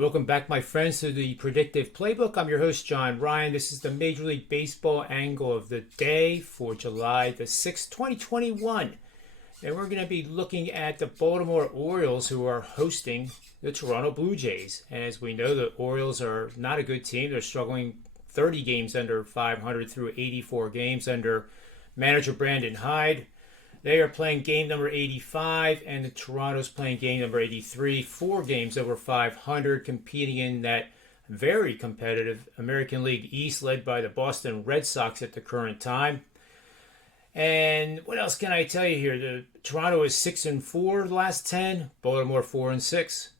Welcome back, my friends, to the Predictive Playbook. I'm your host, John Ryan. This is the Major League Baseball angle of the day for July the 6th, 2021. And we're going to be looking at the Baltimore Orioles, who are hosting the Toronto Blue Jays. And as we know, the Orioles are not a good team. They're struggling 30 games under 500 through 84 games under manager Brandon Hyde. They are playing game number 85, and the Toronto's playing game number 83, 4 games over 500, competing in that very competitive American League East, led by the Boston Red Sox at the current time. And what else can I tell you here? The Toronto is 6-4 the last 10, Baltimore 4-6.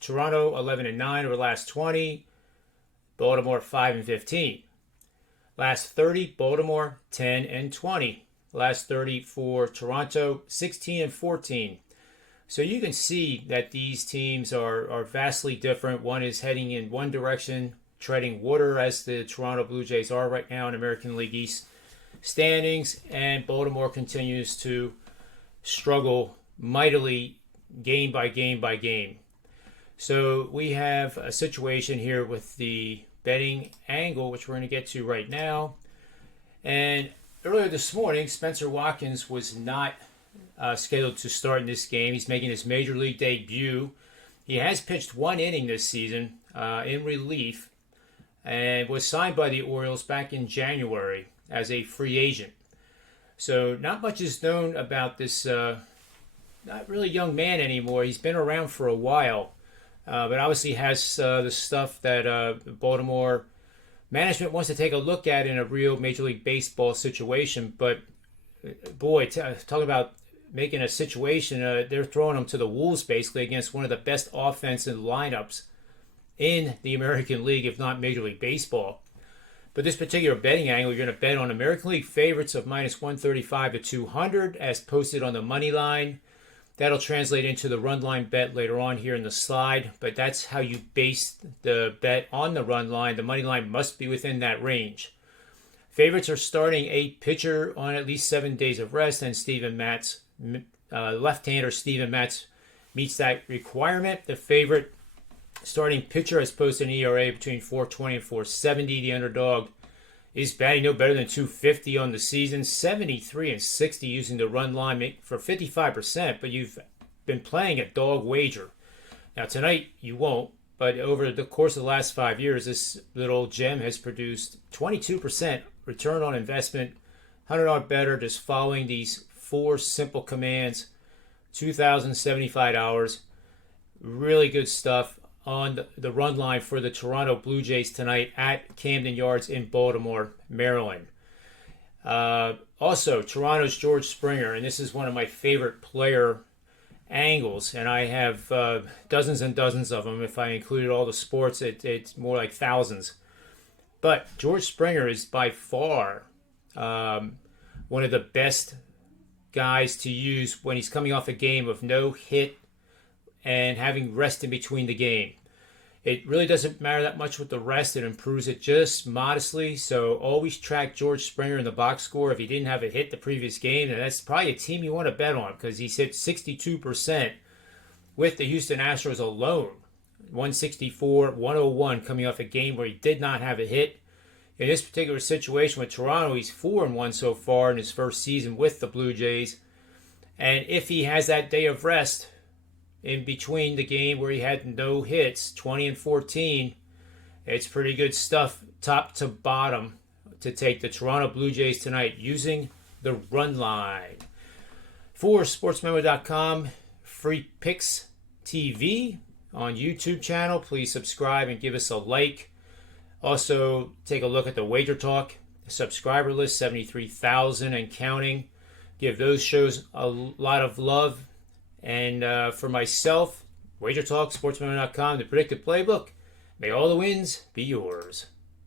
Toronto 11-9 over the last 20, Baltimore 5-15. Last 30, Baltimore 10-20. Last 30 for Toronto, 16-14. So you can see that these teams are vastly different. One is heading in one direction, treading water, as the Toronto Blue Jays are right now in American League East standings, and Baltimore continues to struggle mightily game by game by game. So we have a situation here with the betting angle, which we're going to get to right now. And earlier this morning, Spencer Watkins was not scheduled to start in this game. He's making his major league debut. He has pitched one inning this season in relief and was signed by the Orioles back in January as a free agent. So not much is known about this not really young man anymore. He's been around for a while, but obviously has the stuff that Baltimore management wants to take a look at in a real Major League Baseball situation. But boy, talk about making a situation. They're throwing them to the wolves basically against one of the best offensive lineups in the American League, if not Major League Baseball. But this particular betting angle, you're going to bet on American League favorites of minus 135 to 200 as posted on the money line. That'll translate into the run line bet later on here in the slide, but that's how you base the bet on the run line. The money line must be within that range. Favorites are starting a pitcher on at least 7 days of rest, and Steven Matz, left-hander Steven Matz, meets that requirement. The favorite starting pitcher has posted an ERA between 4.20 and 4.70. The underdog is batting no better than 250 on the season, 73 and 60 using the run line for 55%, but you've been playing a dog wager. Now tonight you won't, but over the course of the last 5 years, this little gem has produced 22% return on investment, $100 better, just following these 4 simple commands, $2,075. Really good stuff on the run line for the Toronto Blue Jays tonight at Camden Yards in Baltimore, Maryland. Also, Toronto's George Springer, and this is one of my favorite player angles, and I have dozens and dozens of them. If I included all the sports, it's more like thousands. But George Springer is by far one of the best guys to use when he's coming off a game of no hit and having rest in between the game. It really doesn't matter that much with the rest. It improves it just modestly. So always track George Springer in the box score. If he didn't have a hit the previous game, then that's probably a team you want to bet on, because he's hit 62% with the Houston Astros alone. 164, 101 coming off a game where he did not have a hit. In this particular situation with Toronto, he's 4-1 so far in his first season with the Blue Jays. And if he has that day of rest in between the game where he had no hits, 20-14, it's pretty good stuff top to bottom to take the Toronto Blue Jays tonight using the run line. For Sportsmemo.com, Free Picks TV on YouTube channel. Please subscribe and give us a like. Also, take a look at the Wager Talk subscriber list, 73,000 and counting. Give those shows a lot of love. And for myself, Wager Talk, Sportsmemo.com, the Predictive Playbook, may all the wins be yours.